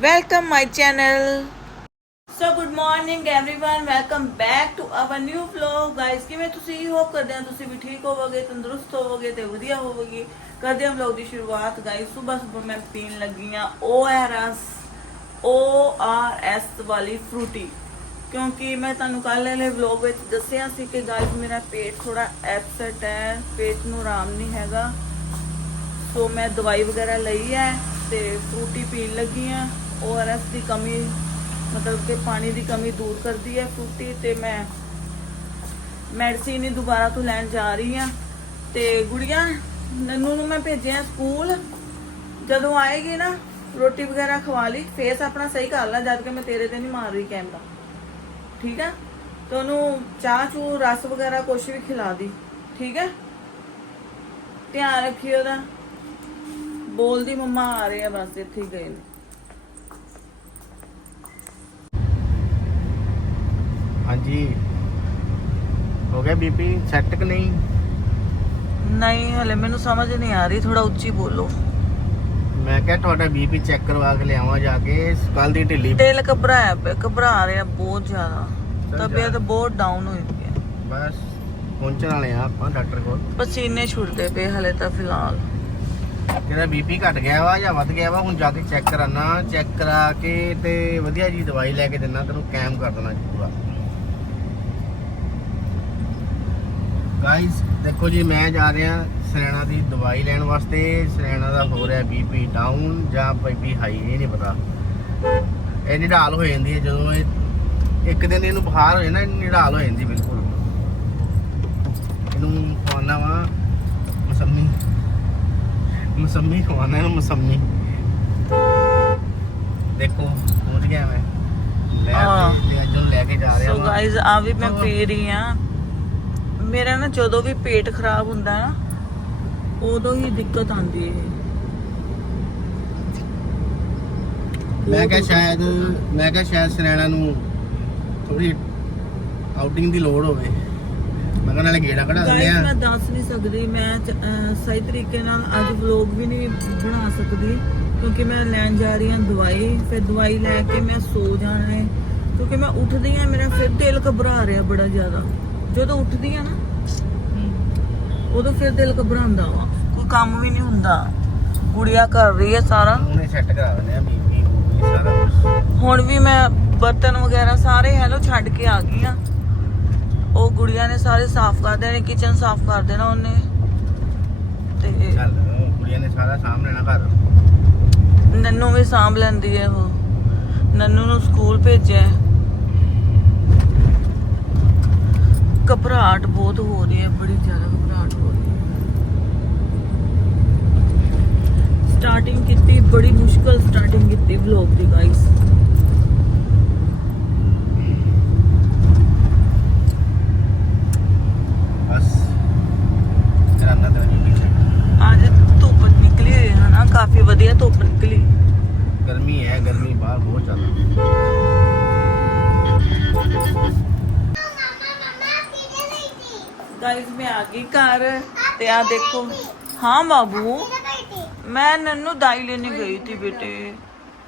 welcome, my channel. So, good morning, everyone. Welcome back to our new vlog. Guys, ਕਿਵੇਂ ਤੁਸੀਂ? Hop ਕਰਦੇ ਹਾਂ ਤੁਸੀਂ ਵੀ ਠੀਕ ਹੋਵੋਗੇ, ਤੰਦਰੁਸਤ ਹੋਵੋਗੇ ਤੇ ਵਧੀਆ ਹੋਵੋਗੇ। ਕਰਦੇ ਹਾਂ ਵਲੌਗ ਦੀ ਸ਼ੁਰੂਆਤ ਗਾਇਸ ਸਵੇਰ ਸਵੇਰ ਮੈਂ ਪੀਣ ਲੱਗੀ ਆ ਆਰ ਐਸ ਵਾਲੀ ਫਰੂਟੀ। ਕਿਉਂਕਿ ਮੈਂ ਤੁਹਾਨੂੰ ਕੱਲ ਵਾਲੇ ਵਲੌਗ ਵਿੱਚ ਦੱਸਿਆ ਸੀ ਕਿ ਗਾਇਸ ਮੇਰਾ ਪੇਟ ਥੋੜਾ ਐਪਸੈਟ ਹੈ। ਪੇਟ ਨੂੰ ਆਰਾਮ ਨਹੀਂ ਹੈਗਾ। ਸੋ ਮੈਂ ਦਵਾਈ ਵਗੈਰਾ ਲਈ ਹੈ ਤੇ ਫਰੂਟੀ ਪੀਣ ਲੱਗੀ ਆ ORS ਦੀ ਕਮੀ, ਮਤਲਬ ਕਿ ਪਾਣੀ ਦੀ ਕਮੀ ਦੂਰ ਕਰਦੀ ਹੈ ਫਰੂਟੀ ਤੇ ਮੈਂ ਮੈਡੀਸਿਨ ਹੀ ਦੁਬਾਰਾ ਤੋਂ ਲੈਣ ਜਾ ਰਹੀ ਆ ਤੇ ਗੁੜੀਆਂ, ਨੰਨੂ ਨੂੰ ਮੈਂ ਭੇਜਿਆ ਸਕੂਲ। ਜਦੋਂ ਆਏਗੀ ਨਾ, ਰੋਟੀ ਵਗੈਰਾ ਖਵਾ ਲਈ ਫੇਸ ਆਪਣਾ ਸਹੀ ਕਰ ਲੈ, ਜਦ ਕਿ ਮੈਂ ਤੇਰੇ ਤੇ ਨਹੀਂ ਮਾਰ ਰਹੀ ਕੈਮਰਾ ਠੀਕ ਹੈ ਤੇ ਉਹਨੂੰ ਚਾਹ ਚੂ ਰਸ ਵਗੈਰਾ ਕੁਛ ਵੀ ਖਿਲਾ ਦੀ। ਠੀਕ ਹੈ ਧਿਆਨ ਰੱਖਿਓ ਉਹਦਾ। ਬੋਲਦੀ ਮੰਮਾ ਆ ਰਹੇ ਆ, ਬਸ ਇੱਥੇ ਹੀ ਗਏ ਨੇ। ਹਾਂਜੀ। ਹੋ ਗਿਆ ਬੀਪੀ ਸੈੱਟ ਕਿ ਨਹੀਂ? ਨਹੀਂ ਹਲੇ ਮੈਨੂੰ ਸਮਝ ਨਹੀਂ ਆ ਰਹੀ ਥੋੜਾ ਉੱਚੀ ਬੋਲੋ। ਮੈਂ ਕਿਹਾ ਤੁਹਾਡਾ ਬੀਪੀ ਚੈੱਕ ਕਰਵਾ ਕੇ ਲਿਆਵਾਂ ਜਾ ਕੇ ਕੱਲ ਦੀ ਢਿੱਲੀ। ਦਿਲ ਘਬਰਾਇਆ ਪਿਆ ਘਬਰਾ ਰਿਹਾ ਬਹੁਤ ਜ਼ਿਆਦਾ। ਤਬੀਅਤ। ਬਹੁਤ ਡਾਊਨ ਹੋਈ ਪਈ ਹੈ। ਬਸ ਪਹੁੰਚਣ ਵਾਲੇ ਆ ਆਪਾਂ ਡਾਕਟਰ ਕੋਲ। ਪਸੀਨੇ ਛੁੱਟਦੇ ਪਏ ਹਲੇ ਤਾਂ ਫਿਲਹਾਲ। ਤੇਰਾ ਬੀਪੀ ਘਟ ਗਿਆ ਵਾ ਜਾਂ ਵੱਧ ਗਿਆ ਵਾ ਹੁਣ ਜਾ ਕੇ ਚੈੱਕ ਕਰਾਨਾ। ਚੈੱਕ ਕਰਾ ਕੇ ਤੇ ਵਧੀਆ ਜੀ ਦਵਾਈ ਲੈ ਕੇ ਦਿੰਨਾ ਤੈਨੂੰ ਕੈਮ ਕਰ ਦੇਣਾ ਜੀ ਪੂਰਾ ਗਾਇਸ ਦੇਖੋ ਜੀ ਮੈਂ ਜਾ ਰਿਹਾ ਸਰੈਣਾ ਦੀ ਦਵਾਈ ਲੈਣ ਵਾਸਤੇ। ਸਰੈਣਾ ਦਾ ਹੋ ਰਿਹਾ ਬੀਪੀ ਡਾਊਨ ਜਾਂ ਬੀਪੀ ਹਾਈ ਇਹ ਨਹੀਂ ਪਤਾ। ਇਹ ਨਿਢਾਲ ਹੋ ਜਾਂਦੀ ਹੈ ਜਦੋਂ ਇਹ ਇੱਕ ਦਿਨ ਇਹਨੂੰ ਬੁਖਾਰ ਹੋ ਜਾਣਾ ਇਹ ਨਿਢਾਲ ਹੋ ਜਾਂਦੀ ਬਿਲਕੁਲ। ਇਹਨੂੰ ਖਵਾਉਣਾ ਵਾ ਮਸੰਮੀ। ਮਸੰਮੀ ਖਵਾਉਣਾ ਇਹਨੂੰ ਮਸੰਮੀ। ਦੇਖੋ ਪਹੁੰਚ ਗਿਆ ਮੈਂ। ਲੈ ਨੂੰ ਕੇ ਜਾ ਰਿਹਾ ਸੋ ਵਾਂ। ਗਾਇਜ਼ ਆ ਵੀ ਮੈਂ ਪੀ ਰਹੀ ਆ ਮੇਰਾ ਨਾ ਜਦੋਂ ਵੀ ਪੇਟ ਖਰਾਬ ਹੁੰਦਾ ਨਾ ਉਦੋਂ ਹੀ ਦਿੱਕਤ ਆਉਂਦੀ ਹੈ ਮੈਂ ਕਿਹਾ ਸ਼ਾਇਦ ਮੈਂ ਕਿਹਾ ਸ਼ਾਇਦ ਸਰੈਣਾ ਨੂੰ ਥੋੜੀ ਆਊਟਿੰਗ ਦੀ ਲੋੜ ਹੋਵੇ। ਮੈਂ ਕਿਹਾ ਨਾਲੇ ਗੇੜਾ ਕਢਾ ਦਿੰਦੇ ਗਾਇਸ ਮੈਂ ਆ ਦੱਸ ਨਹੀਂ ਸਕਦੀ ਮੈਂ ਸਹੀ ਤਰੀਕੇ ਨਾਲ ਅੱਜ ਵਲੌਗ ਵੀ ਨਹੀਂ ਬਣਾ ਸਕਦੀ ਕਿਉਂਕਿ ਮੈਂ ਲੈਣ ਜਾ ਰਹੀ ਹਾਂ ਦਵਾਈ ਫਿਰ ਦਵਾਈ ਲੈ ਕੇ ਮੈਂ ਸੋ ਜਾਣਾ ਹੈ। ਕਿਉਂਕਿ ਮੈਂ ਉੱਠਦੀ ਹਾਂ ਮੇਰਾ ਫਿਰ ਦਿਲ ਘਬਰਾ ਰਿਹਾ ਬੜਾ ਜ਼ਿਆਦਾ। ਜਦੋਂ ਉੱਠਦੀ ਹਾਂ ਨਾ ਉਦੋਂ ਫਿਰ ਦਿਲ ਘਬਰਾਉਂਦਾ ਵਾ। ਕੋਈ ਕੰਮ ਵੀ ਨਹੀਂ ਹੁੰਦਾ। ਗੁੜੀਆ ਕਰ ਰਹੀ ਹੈ ਸਾਰਾ। ਉਹਨੇ ਸੈੱਟ ਕਰਾ ਦਿੰਦੇ ਆ ਸਾਰਾ ਹੁਣ ਵੀ ਮੈਂ ਬਰਤਨ ਵਗੈਰਾ ਸਾਰੇ ਹੈਲੋ ਛੱਡ ਕੇ ਆ ਗਈ ਆ। ਉਹ ਗੁੜੀਆ ਨੇ ਸਾਰੇ ਸਾਫ਼ ਕਰ ਦੇਣੇ ਕਿਚਨ ਸਾਫ਼ ਕਰ ਦੇਣਾ ਉਹਨੇ। ਤੇ ਚੱਲ ਉਹ ਕੁੜੀਆਂ ਨੇ ਸਾਰਾ ਸਾਂਭ ਲੈਣਾ ਘਰ। ਨੰਨੂ ਵੀ ਸਾਂਭ ਲੈਂਦੀ ਹੈ ਉਹ। ਨੰਨੂ ਨੂੰ ਸਕੂਲ ਭੇਜਿਆ। ਹੈ। ਘਬਰਾਹਟ ਬਹੁਤ ਹੋ ਰਹੀ ਹੈ ਬੜੀ ਜ਼ਿਆਦਾ ਘਬਰਾਹਟ ਹੋ ਰਹੀ ਹੈ ਸਟਾਰਟਿੰਗ ਕੀਤੀ ਬੜੀ ਮੁਸ਼ਕਲ ਸਟਾਰਟਿੰਗ ਕੀਤੀ ਵਲੌਗ ਦੀ ਗਾਇਸ ਬਸ ਕਰਾਨਾ ਤੇ ਬੀਪੀ ਅੱਜ ਧੁੱਪ ਨਿਕਲੀ ਹੋਈ ਹੈ ਨਾ ਕਾਫੀ ਵਧੀਆ ਧੁੱਪ ਨਿਕਲੀ ਗਰਮੀ ਹੈ ਗਰਮੀ ਬਾਹਰ ਬਹੁਤ ਜ਼ਿਆਦਾ मैं नन्नू दाई लेने गई थी बेटे।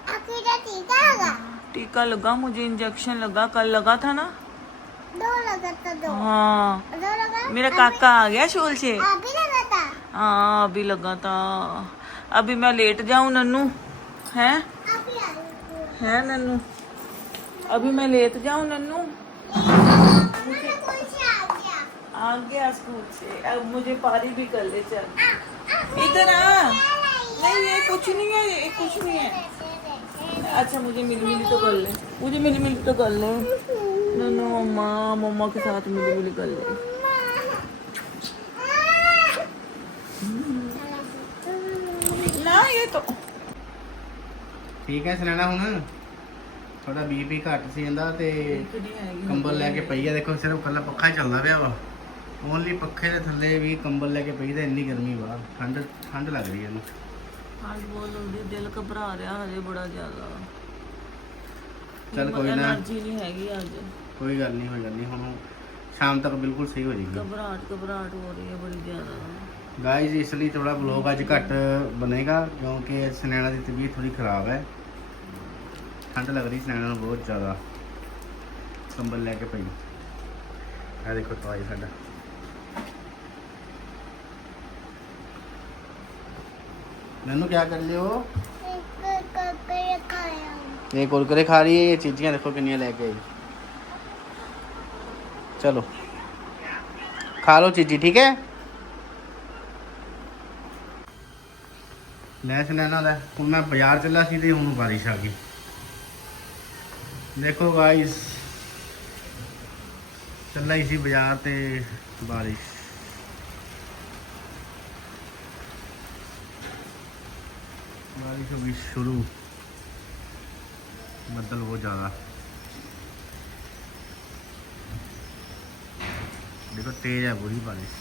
टीका लगा? टीका लगा मुझे इंजेक्शन लगा कल लगा था ना? दो लगा था दो। हाँ। दो लगा? मेरा काका आ गया शोल से। अभी लगा था? हाँ अभी लगा था। अभी मैं लेट जाऊँ नन्नू? है? है नन्नू? अभी मैं लेट जाऊँ नन्नू? आ गया? स्कूल से। अब मुझे पारी भी कर ले चल। इधर आ नहीं ये कुछ नहीं है ये कुछ नहीं है अच्छा मुझे मिली मिली तो कर ले मुझे मिली मिली तो कर ले नन्नू मम्मा मम्मा के साथ मिली मिली कर ले ना ये तो ਠੀਕ ਹੈ ਸਰੈਣਾ ਹੁਣ ਥੋੜਾ ਬੀਪੀ ਘੱਟ ਸੀ ਜਾਂਦਾ ਤੇ ਕੰਬਲ ਲੈ ਕੇ ਪਈ ਆ ਦੇਖੋ ਸਿਰਫ ਕੱਲਾ ਪੱਖਾ ਹੀ ਚੱਲਦਾ ਪਿਆ ਵਾ ਓਨਲੀ ਪੱਖੇ ਦੇ ਥੱਲੇ ਵੀ ਕੰਬਲ ਲੈ ਕੇ ਪਈ ਤੇ ਇੰਨੀ ਗਰਮੀ ਬਾਹਰ ਠੰਡ ਠੰਡ ਲੱਗ ਰਹੀ ਹੈ ਇਹਨੂੰ ਠੰਡ ਬਹੁਤ ਜ਼ਿਆਦਾ। ਥੋੜੀ ਖਰਾਬ ਹੈ। ਠੰਡ ਲੱਗ ਰਹੀ ਸਨੈਣਾ ਬਹੁਤ ਜ਼ਿਆਦਾ। ਸੰਭਲ ਲੈ ਕੇ ਪਈ। ਆ ਦੇਖੋ ਟਾਈ ਸਾਡਾ। ਮੈਨੂੰ ਕੀ ਕਰ ਲਿਓ ਇਹ ਕੁਰਕਰੇ ਖਾ ਰਹੀ ਹੈ ਇਹ ਚੀਜ਼ੀਆਂ ਦੇਖੋ ਕਿੰਨੀਆਂ ਲੈ ਕੇ ਆਈ। ਚਲੋ। ਖਾ ਲਓ ਚੀਜ਼ੀ ਠੀਕ ਹੈ? ਲੈ ਸਨੈਣਾ ਦਾ ਹੁਣ ਮੈਂ ਬਾਜ਼ਾਰ ਚੱਲਾ ਸੀ ਤੇ ਹੁਣ ਬਾਰਿਸ਼ ਆ ਗਈ। ਦੇਖੋ ਗਾਇਸ ਚੱਲਾ ਹੀ ਸੀ ਬਾਜ਼ਾਰ ਤੇ ਬਾਰਿਸ਼। ਬਾਰਿਸ਼ ਹੋ ਗਈ ਸ਼ੁਰੂ। ਬੱਦਲ ਬਹੁਤ ਜ਼ਿਆਦਾ। ਦੇਖੋ, ਤੇਜ਼ ਹੈ ਪੂਰੀ ਬਾਰਿਸ਼।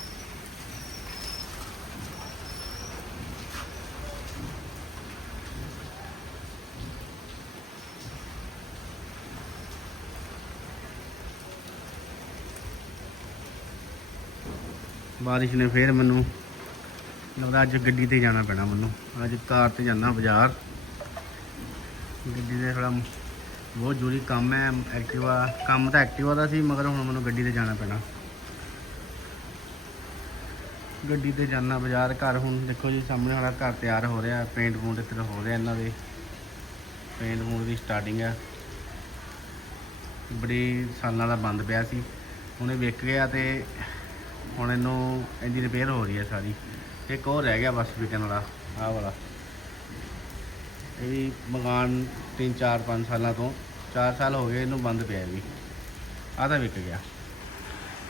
ਬਾਰਿਸ਼ ਨੇ ਫੇਰ ਮੈਨੂੰ ਲੱਗਦਾ ਅੱਜ ਗੱਡੀ ਤੇ ਜਾਣਾ ਪੈਣਾ ਮੈਨੂੰ। ਅੱਜ ਕਾਰ ਤੇ ਜਾਣਾ ਬਾਜ਼ਾਰ। ਗੱਡੀ ਦੇ ਥੋੜਾ ਬਹੁਤ ਜ਼ਰੂਰੀ ਕੰਮ ਹੈ, ਐਕਟਿਵਾ, ਕੰਮ ਤਾਂ ਐਕਟਿਵਾ ਦਾ ਸੀ, ਮਗਰ ਹੁਣ ਮੈਨੂੰ ਗੱਡੀ ਤੇ ਜਾਣਾ ਪੈਣਾ। ਗੱਡੀ ਤੇ ਜਾਣਾ ਬਾਜ਼ਾਰ, ਘਰ ਹੁਣ ਦੇਖੋ ਜੀ, ਸਾਹਮਣੇ ਵਾਲਾ ਘਰ ਤਿਆਰ ਹੋ ਰਿਹਾ ਪੇਂਟ ਪੂੰਟ ਇੱਧਰ ਹੋ ਰਿਹਾ ਇਹਨਾਂ ਦੇ। ਪੇਂਟ ਪੂੰਟ ਦੀ ਸਟਾਰਟਿੰਗ ਹੈ ਬੜੀ ਸਾਲਾਂ ਦਾ ਬੰਦ ਪਿਆ ਸੀ। ਹੁਣੇ ਵਿਕ ਗਿਆ ਤੇ ਹੁਣ ਇਹਨੂੰ ਇਹਦੀ ਰਿਪੇਅਰ ਹੋ ਰਹੀ ਹੈ ਸਾਰੀ। ਇੱਕ ਹੋਰ ਰਹਿ ਗਿਆ ਬਸ ਵਿਕਣ ਵਾਲਾ ਆਹ ਵਾਲਾ। ਇਹ ਵੀ ਮਕਾਨ 3 4 5 ਸਾਲਾਂ ਤੋਂ 4 ਸਾਲ ਹੋ ਗਏ ਇਹਨੂੰ ਬੰਦ ਪਿਆ ਵੀ। ਆਹ ਤਾਂ ਵਿਕ ਗਿਆ।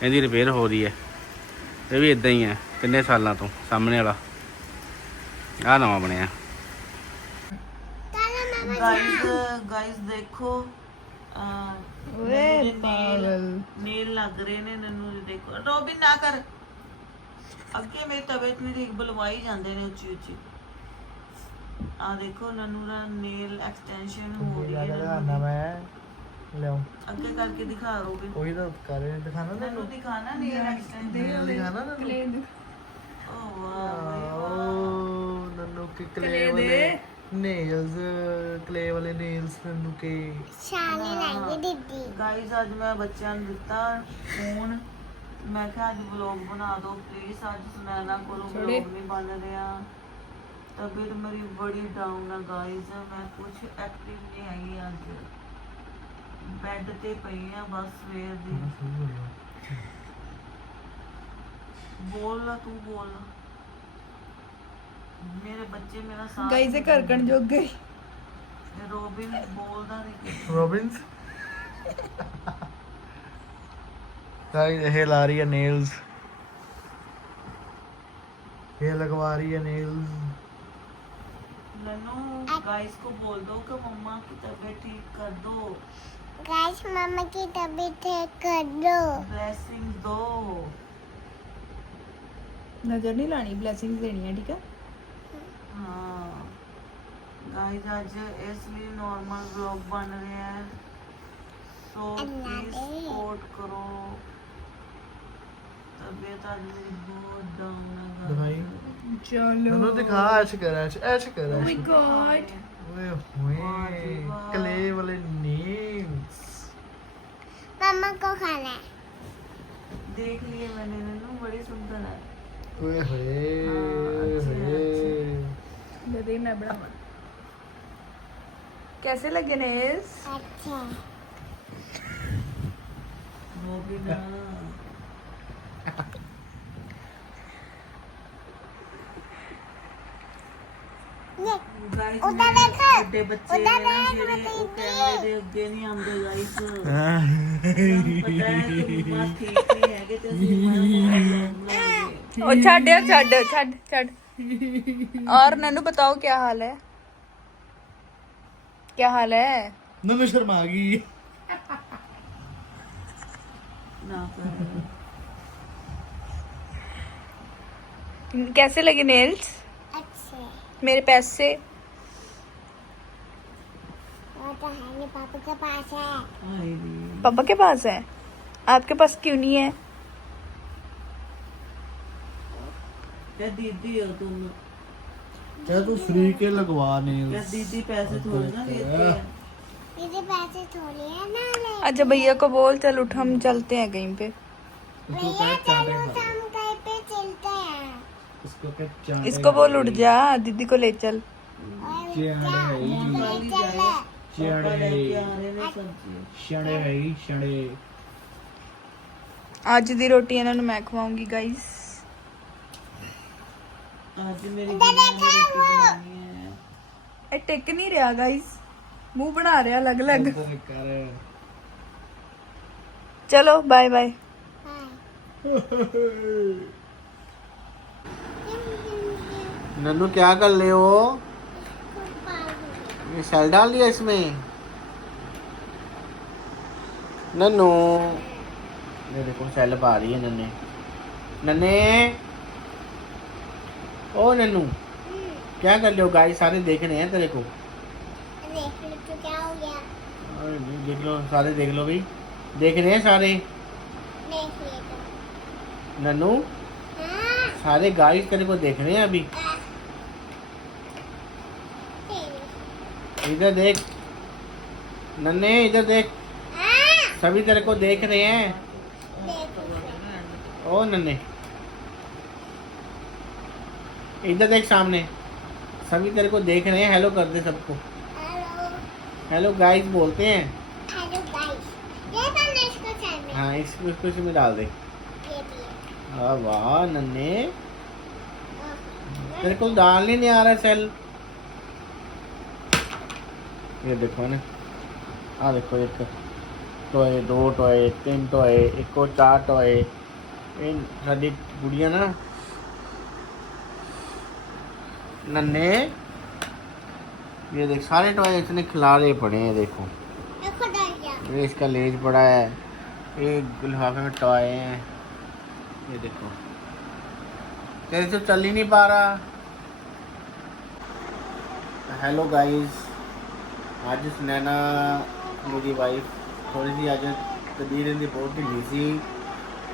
ਇਹਦੀ ਰਿਪੇਅਰ ਹੋ ਰਹੀ ਹੈ। ਇਹ ਵੀ ਇਦਾਂ ਹੀ ਹੈ ਕਿੰਨੇ ਸਾਲਾਂ ਤੋਂ ਸਾਹਮਣੇ ਵਾਲਾ। ਆਹ ਨਵਾਂ ਬਣਿਆ। ਗਾਇਸ ਗਾਇਸ ਦੇਖੋ ਓਏ ਪਾਗਲ। ਨੀਲ ਲੱਗ ਰਹੇ ਨੇ ਨੰਨੂ ਦੇਖੋ। ਰੋਬਿਨ ਨਾ ਕਰ। ਅੱਗੇ ਮੇਰੀ ਤਬੀਅਤ ਨਹੀਂ ਠੀਕ ਬੁਲਵਾਈ ਜਾਂਦੇ ਨੇ ਉੱਚੀ ਉੱਚੀ। ਆ ਦੇਖੋ ਨੰਨੂ ਦਾ ਨੇਲ ਐਕਸਟੈਂਸ਼ਨ ਹੋ ਰਹੀ ਹੈ ਦੀ। ਮੈਂ ਲਿਆਉਂ ਅੱਗੇ ਕਰਕੇ ਦਿਖਾ ਰੋਬਿਨ ਉਹੀ ਤਾਂ ਕਰ ਰਹੇ ਦਿਖਾਣਾ ਨੰਨੂ ਦਿਖਾਣਾ ਨੇਲ ਐਕਸਟੈਂਸ਼ਨ ਦਿਖਾਣਾ ਨਾ ਓ ਵਾਹ ਬਈ ਵਾਹ। ਓ ਨੰਨੂ ਕੇ ਕਲੇ ਵਾਲੇ ਨੇਲਸ ਕਲੇ ਵਾਲੇ ਨੇਲਸ ਨੰਨੂ ਕੇ? ਗਾਈਜ਼ ਅੱਜ ਮੈਂ ਬੱਚਿਆਂ ਨੂੰ ਦਿੱਤਾ ਫੋਨ ਮੈਂ ਕਿਹਾ ਅੱਜ ਵਲੌਗ ਬਣਾ ਦਿਓ ਪਲੀਜ਼ ਅੱਜ ਸੁਨੈਣਾ ਕੋਲੋਂ ਵਲੌਗ ਨਹੀਂ ਬਣ ਰਿਹਾ। ਤਬੀਅਤ ਮੇਰੀ ਬੜੀ ਡਾਊਨ ਆ ਗਾਈਜ਼ ਮੈਂ ਕੁਝ ਐਕਟਿਵ ਨਹੀਂ ਆਈ ਅੱਜ। ਬੈੱਡ ਤੇ ਪਈ ਆ ਬਸ ਸਵੇਰ ਦੀ। ਬੋਲ ਲਾ ਤੂੰ ਬੋਲ। ਮੇਰੇ ਬੱਚੇ ਮੇਰਾ ਸਾਥ ਗਾਈਜ਼ ਇਹ ਕਰਕਣ ਜੋਗ ਗਈ ਰੋਬਿਨ ਬੋਲਦਾ ਨਹੀਂ ਰੋਬਿਨਸ? गाइस ये ला रही है नेल्स ये लगवा रही है नेल्स ननो गाइस को बोल दो कि मम्मा की तबीयत ठीक कर दो गाइस मम्मा की तबीयत ठीक कर दो ब्लेसिंग दो नज़र नहीं लानी ब्लेसिंग देनी है ठीक है हाँ गाइस आज इसलिए नॉर्मल ब्लॉग बन रहे हैं सो प्लीज़ सपोर्ट करो ਤਬੀਅਤ ਅੱਜ ਮੇਰੀ ਬਹੁਤ ਡਾਊਨ ਆ ਦਵਾਈ ਚਲੋ। ਉਹਨੂੰ ਦਿਖਾ ਐਸ਼ ਕਰ ਐਸ਼ ਐਸ਼ ਕਰ ਓ ਮਾਈ ਐਸ਼ oh ਗॉड ਓਏ ਹੋਏ ਕਲੇ ਵਾਲੇ ਨੀਮਸ मम्मा को खाना है ਦੇਖ ਲਈ ਮੈਨੇ ਇਹਨੂੰ ਬੜੀ ਸੁੰਦਰ ਹੈ। ਓਏ ਹੋਏ ਹਾਂ, ਅੱਛੇ, ਹੋਏ। ਬਦੇ ਮੈਂ ਬਣਾਵਾਂ। कैसे लगे नेल्स अच्छा वो ਵੀ ਨਾ ये गाइस उधर देखो ਵੱਡੇ ਬੱਚੇ ਨੇ ਨਾ ਜਿਹੜੇ ਉਹ ਕੈਮਰੇ ਦੇ ਅੱਗੇ ਨਹੀਂ ਆਉਂਦੇ ਗਾਈਸ ਪਤਾ ਹੈ ਕਿ ਮੰਮਾ ਠੀਕ ਨਹੀਂ ਹੈਗੇ ਤੇ ਅਸੀਂ ਮੰਮਾ ओ छाड़ यार छाड़ छाड़ छाड़ और नन्नू बताओ क्या हाल है क्या हाल है ਨੰਨੂ ਸ਼ਰਮਾ ਗਈ ਨਾ कैसे लगे नेल्स? अच्छे। मेरे पैसे तो पापा के पास है। के आपके पास क्यों नहीं है? दीदी हो तुम? क्या तू फ्री के लगवा नहीं क्या दीदी पैसे थोड़े ना दीदी पैसे थोड़े हैं ना अच्छा भैया को बोल चल उठ हम चलते हैं कहीं पे। तो भैया चलो इसको क्या चांद इसको बोल उठ जा दीदी को ले चल और क्या ले चले चढ़े ਆਣੇ ਨੇ ਸਬਜ਼ੀ ਛੜੇ ਹੈ ਛੜੇ ਅੱਜ ਦੀ ਰੋਟੀ ਇਹਨਾਂ ਨੂੰ ਮੈਂ ਖਵਾਉਂਗੀ ਗਾਇਸ ਅੱਜ ਮੇਰੀ ਗੁੜੀਆ ਨੇ ਰੋਟੀ ਬਣਾਉਣੀ ਹੈ ਇਹ ਟਿਕ ਨਹੀਂ ਰਿਹਾ ਗਾਇਸ ਮੂੰਹ ਬਣਾ ਰਿਹਾ ਅਲੱਗ-ਅਲੱਗ इधर कर ਚਲੋ ਬਾਏ ਬਾਏ नन्नू क्या कर ले हो ये सेल डाल दिया इसमें नन्नू ये देखो सेल पा रही है नन्ने नन्ने ओ नन्नू क्या कर रहे हो गाइस सारे देख रहे हैं तेरे को देख लो तो क्या हो गया और देख लो सारे देख लो भाई देख रहे हैं सारे देख ले तो नन्नू हाँ सारे गाइस तेरे को देख रहे हैं अभी इधर देख। नन्ने इधर देख। हाँ सभी तेरे को देख रहे हैं। ओ नन्ने इधर देख सामने। सभी तेरे को देख रहे हैं। हेलो कर दे सबको। हेलो हेलो गाइस बोलते हैं। हेलो गाइस ये तो इसको हाँ इसको इसको इसमें डाल दे। है हाँ। वाह नन्ने तेरे को डालने नहीं आ रहा सेल ये देखो ना। आ देखो एक टॉय दो टॉय तीन टॉय एक और चार टॉय। ये साडी गुड़िया ना। नन्ने ये देख सारे टॉय इसने खिलारे पड़े हैं देखो। देखो ये इसका लेज पड़ा है। ये लिफाफे में टॉय हैं। ये देखो। तेरे से चल ही नहीं पा रहा। Hello guys. ਅੱਜ ਸੁਨੈਨਾ ਮੇਰੀ ਵਾਈਫ ਥੋੜੀ ਜਿਹੀ ਅੱਜ ਤਬੀਅਤ ਦੀ ਬਹੁਤ ਢਿੱਲੀ ਸੀ।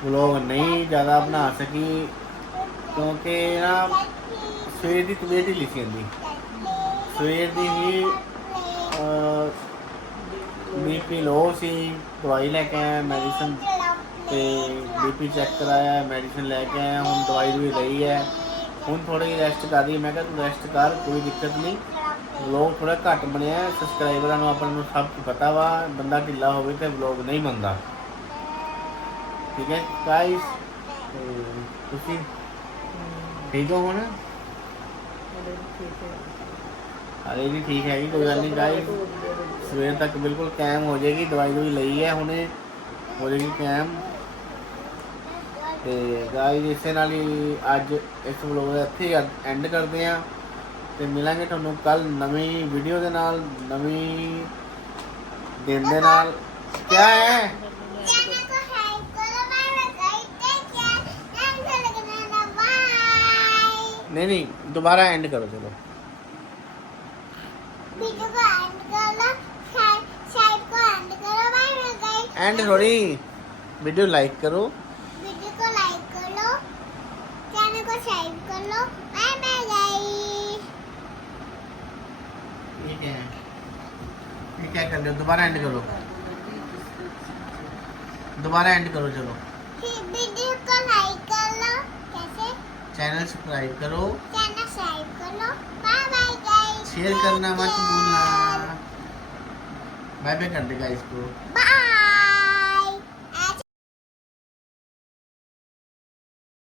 ਵਲੌਗ ਨਹੀਂ ਜ਼ਿਆਦਾ ਬਣਾ ਸਕੀ ਕਿਉਂਕਿ ਨਾ ਸਵੇਰ ਦੀ ਤਬੀਅਤ ਢਿੱਲੀ ਸੀ ਇਹਦੀ। ਸਵੇਰ ਦੀ ਹੀ ਬੀਪੀ ਲੋ ਸੀ, ਦਵਾਈ ਲੈ ਕੇ ਆਇਆ ਮੈਡੀਸਨ ਤੇ ਬੀਪੀ ਚੈੱਕ ਕਰਾਇਆ ਮੈਡੀਸਨ ਲੈ ਕੇ ਆਇਆ, ਹੁਣ ਦਵਾਈ ਵੀ ਲਈ ਹੈ। ਹੁਣ ਥੋੜੀ ਜਿਹੀ ਰੈਸਟ ਕਰ ਰਹੀ ਮੈਂ ਕਿਹਾ ਤੂੰ ਰੈਸਟ ਕਰ, ਕੋਈ ਦਿੱਕਤ ਨਹੀਂ। ਵਲੌਗ ਥੋੜਾ ਘੱਟ ਬਣਿਆ ਸਬਸਕ੍ਰਾਈਬਰਾਂ ਨੂੰ ਆਪਾਂ ਨੂੰ ਸਭ ਕੁਝ ਪਤਾ ਵਾ, ਬੰਦਾ ਢਿੱਲਾ ਹੋਵੇ ਤੇ ਵਲੌਗ ਨਹੀਂ ਬਣਦਾ। ਠੀਕ ਹੈ ਗਾਇਸ ਤੁਸੀਂ ਠੀਕ ਹੋ ਹੁਣ? ਹਾਲੇ ਵੀ ਠੀਕ ਹੈਗੀ ਕੋਈ ਗੱਲ ਨਹੀਂ ਗਾਇਸ ਸਵੇਰ ਤੱਕ ਬਿਲਕੁਲ ਕਾਇਮ ਹੋ ਜਾਏਗੀ, ਦਵਾਈ ਦਵਾਈ ਲਈ ਹੈ ਹੁਣੇ, ਹੋ ਜਾਏਗੀ ਕਾਇਮ। ਤੇ ਗਾਇਸ ਇਸੇ ਨਾਲ ਹੀ ਅੱਜ ਇਸ ਵਲੋਗ ਦਾ ਇੱਥੇ ਐਂਡ ਕਰਦੇ ਆ ਤੇ ਮਿਲਾਂਗੇ ਤੁਹਾਨੂੰ ਕੱਲ ਨਵੀਂ ਵੀਡੀਓ ਦੇ ਨਾਲ ਨਵੀਂ ਦਿਨ ਦੇ ਨਾਲ ਕੀ ਹੈ चैनल को हाइप करो bye bye take care thanks for लगना बाय ਨਹੀਂ ਨਹੀਂ ਦੁਬਾਰਾ ਐਂਡ ਕਰੋ ਚਲੋ वीडियो को एंड कर लो साइड को एंड करो बाय बाय गाइस ਐਂਡ ਥੋੜੀ ਵੀਡੀਓ ਲਾਈਕ ਕਰੋ वीडियो को लाइक कर लो चैनल को सब्सक्राइब कर लो क्या है। ये क्या कर रहे हो? दोबारा एंड करो। दोबारा एंड करो चलो। वीडियो को लाइक कर लो कैसे? चैनल सब्सक्राइब करो। चैनल सब्सक्राइब कर लो। बाय बाय गाइस शेयर करना मत भूलना। बाय बाय कर देगा इसको बाय